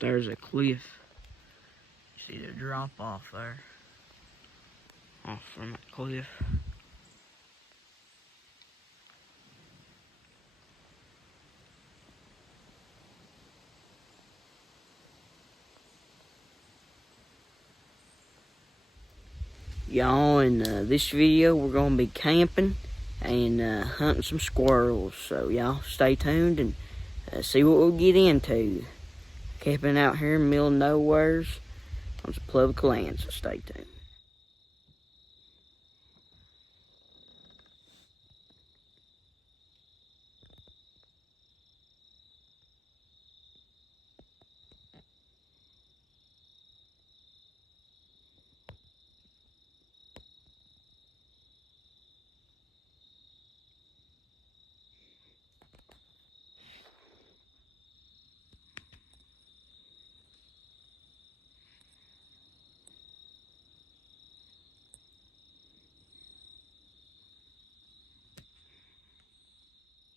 Right there's a cliff. See the drop off there. Off from that cliff. Y'all, in this video we're going to be camping and hunting some squirrels. So y'all stay tuned and see what we'll get into. Camping out here in the middle of nowheres on some public land, so stay tuned.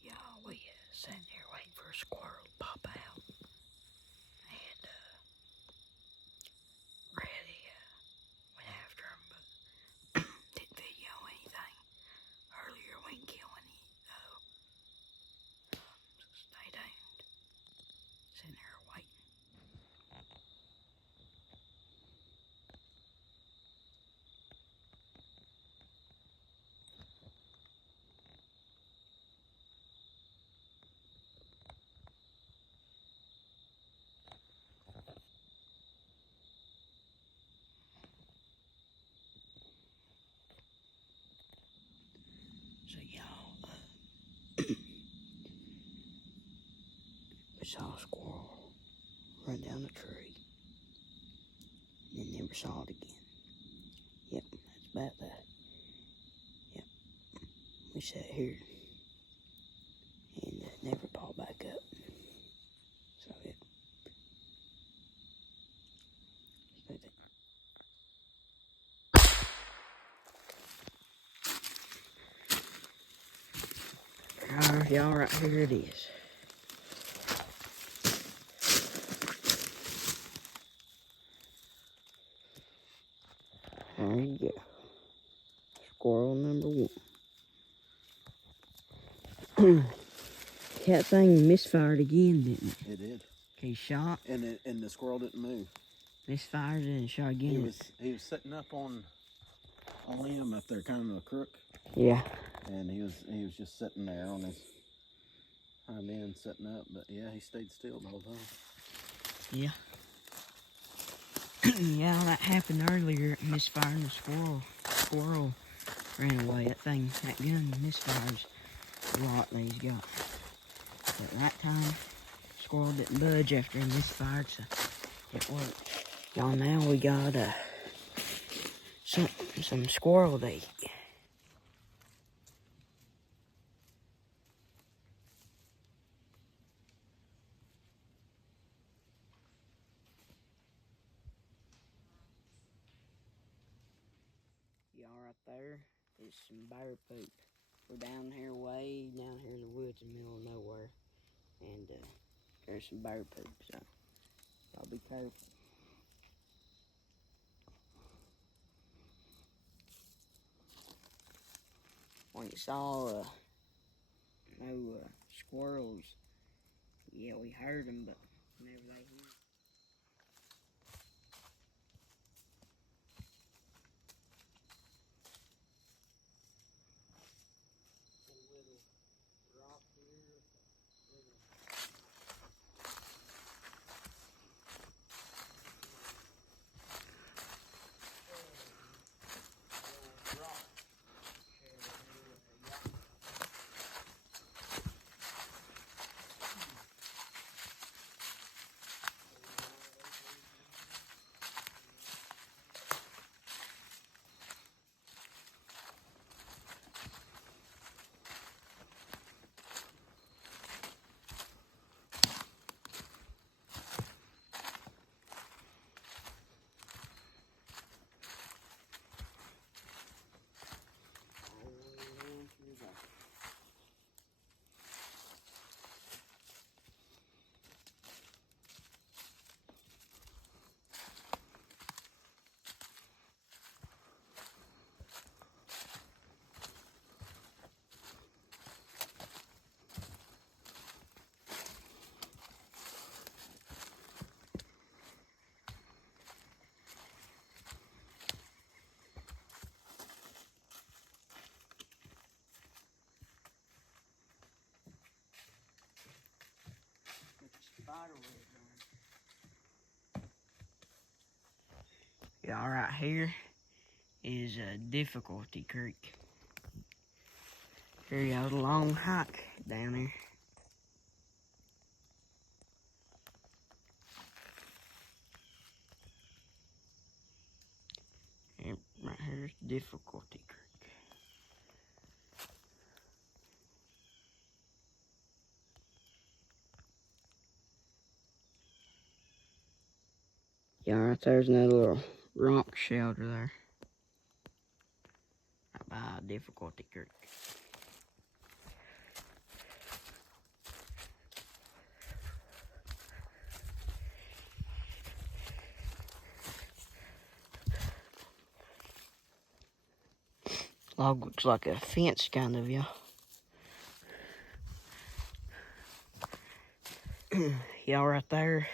Y'all, we sitting here waiting for a squirrel to pop out. And Reddy went after him, but didn't video anything. Earlier we didn't kill any though. So stay tuned. Sitting here waiting. So y'all, we saw a squirrel run down a tree and then never saw it again. Yep, that's about that. Yep, we sat here and never popped back up. So yep. Alright, y'all, right here it is. There you go. Squirrel number one. That thing misfired again, didn't it? It did. He shot. And the squirrel didn't move. Misfired and shot again. He was sitting up on a limb up there, kind of a crook. Yeah. And he was just sitting there on his hind end, sitting up. But yeah, he stayed still the whole time. Yeah. Yeah, that happened earlier. Misfiring the squirrel. Squirrel ran away. That gun misfires a lot that he's got. But that time, squirrel didn't budge after he misfired, so it worked. Y'all, now we got some squirrel to eat. Y'all, right there is some bear poop. We're down here, way down here in the woods in the middle of nowhere. And there's some bear poop, so y'all be careful. When you saw no squirrels, yeah, we heard them, but whenever they hear. Y'all, right here is a difficulty creek. Here y'all, a long hike down there. And right here's difficulty creek. Yeah, right there's another little rock shelter there. Right by difficulty creek. Log looks like a fence kind of, yeah. Y'all, right there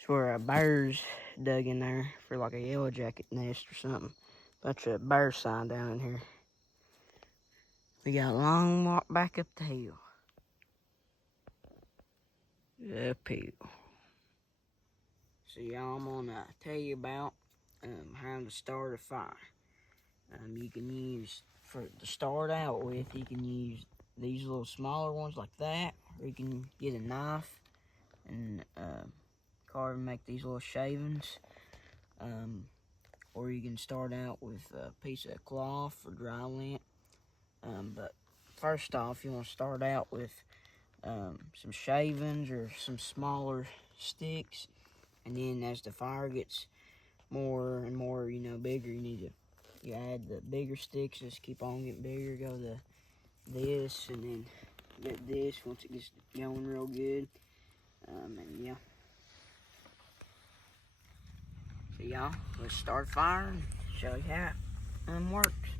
is where a bear's dug in there for like a yellow jacket nest or something. Bunch of bear sign down in here. We got a long walk back up the hill. Uphill. So y'all, I'm gonna tell you about how to start a fire. You can use, to start out with, you can use these little smaller ones like that, or you can get a knife and carve and make these little shavings. Or you can start out with a piece of cloth or dry lint. But first off, you want to start out with some shavings or some smaller sticks, and then as the fire gets more and more, bigger, you add the bigger sticks. Just keep on getting bigger. Go to this, and then get this once it gets going real good. And yeah. So y'all, let's start firing. Show you how it works.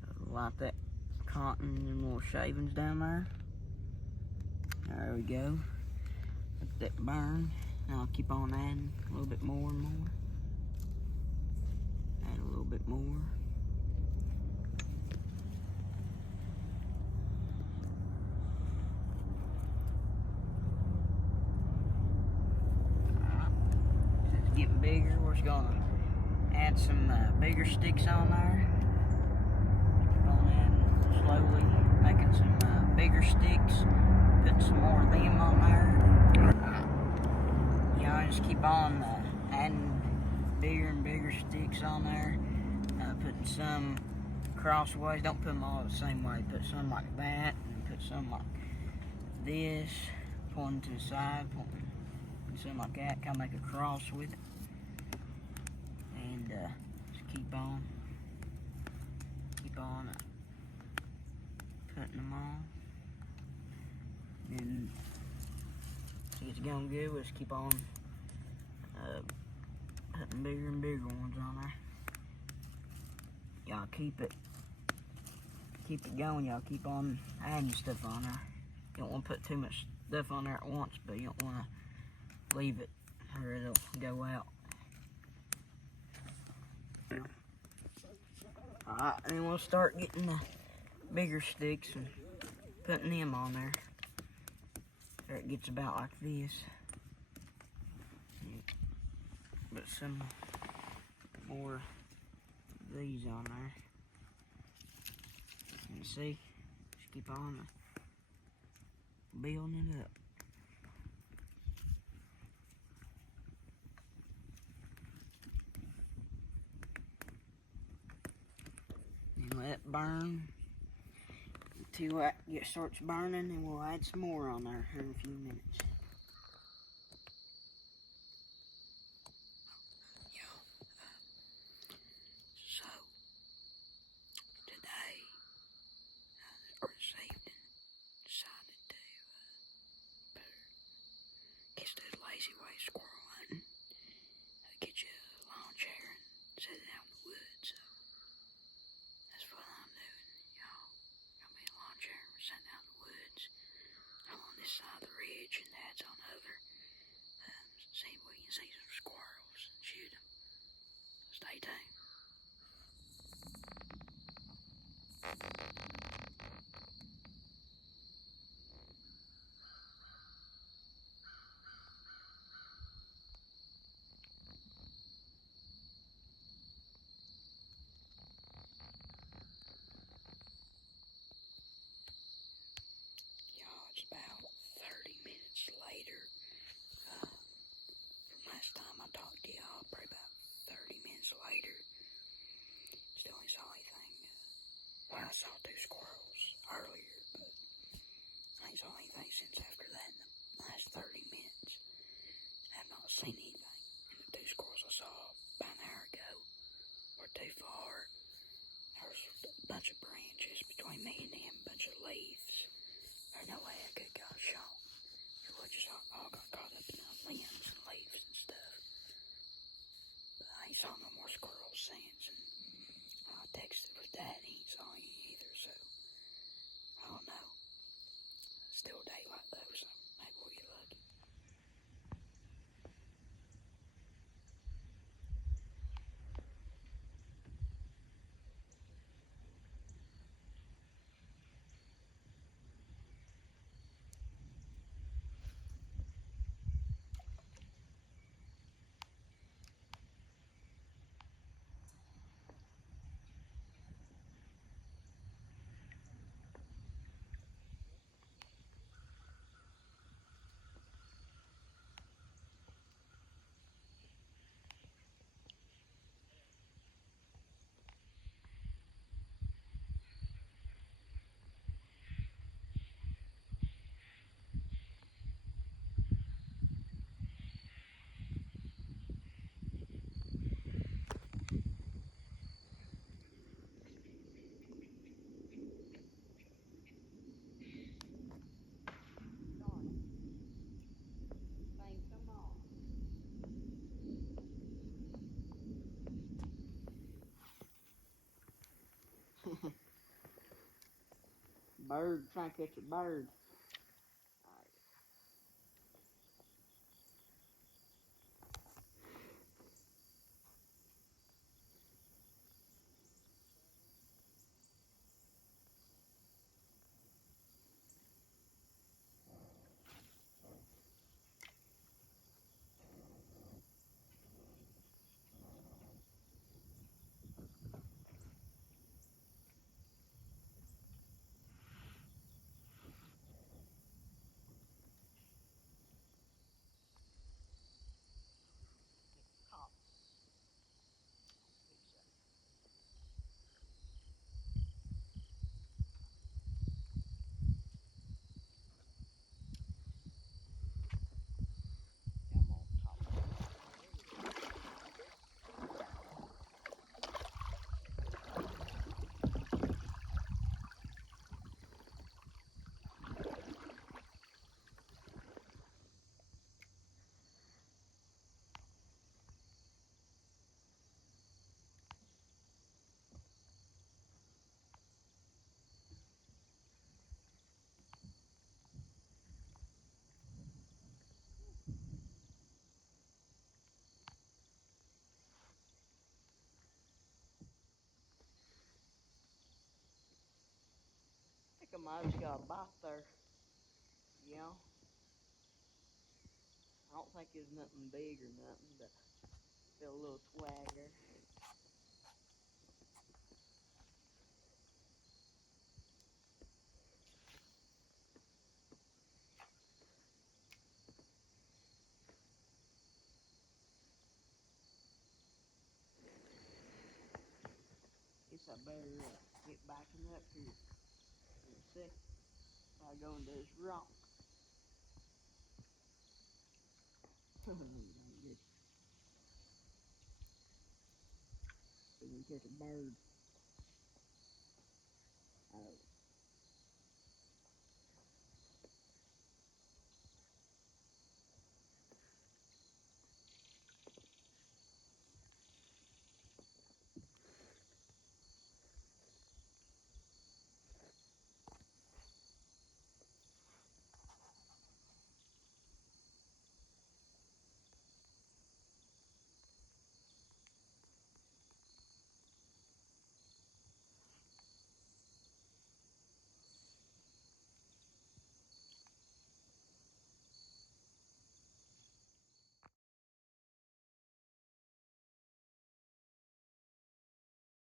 So light that cotton and little shavings down there. There we go. Let that burn. Now I'll keep on adding a little bit more and more. Add a little bit more. Alright. It's getting bigger. We're just gonna add some bigger sticks on there. Keep on adding slowly, making some bigger sticks. Put some more of them on there. Y'all just keep on adding bigger and bigger sticks on there. Putting some crossways. Don't put them all the same way. Put some like that, and put some like this, pointing to the side, pointing, and some like that. Kind of make a cross with it, and just keep on putting them on. And see it's going good. We'll just keep on putting bigger and bigger ones on there. Y'all keep it going. Y'all keep on adding stuff on there. You don't want to put too much stuff on there at once, but you don't want to leave it or it'll go out. Alright, and then we'll start getting the bigger sticks and putting them on there. So it gets about like this. Put some more of these on there. And see, just keep on building it up. And let it burn until it starts burning, and we'll add some more on there here in a few minutes. So, today, or this evening, decided to get this lazy way squirrel hunting. Get you a lawn chair and sit it out in the woods. So that's what I'm doing, y'all. Got me a lawn chair, we're sitting out in the woods. I'm on this side of the ridge, and Dad's on the other. See if we can see some squirrels and shoot them. Stay tuned. I saw 2 squirrels earlier, but I ain't saw anything since after that in the last 30 minutes. I have not seen anything. And the 2 squirrels I saw about an hour ago were too far. There was a bunch of branches between me and them, a bunch of leaves. There's no way I could have got shot. It would just all got caught up in the limbs and leaves and stuff. But I ain't saw no more squirrels since, and I texted with Dad, he ain't saw any either, so I don't know. Still daylight though, so maybe we'll get lucky. Bird, trying to catch a bird. I think I might have just got a bite there. Yeah. I don't think it's nothing big or nothing, but feel a little swagger. Guess I better get backing up here in a second. I go into this rock. Good. So we catch a bird.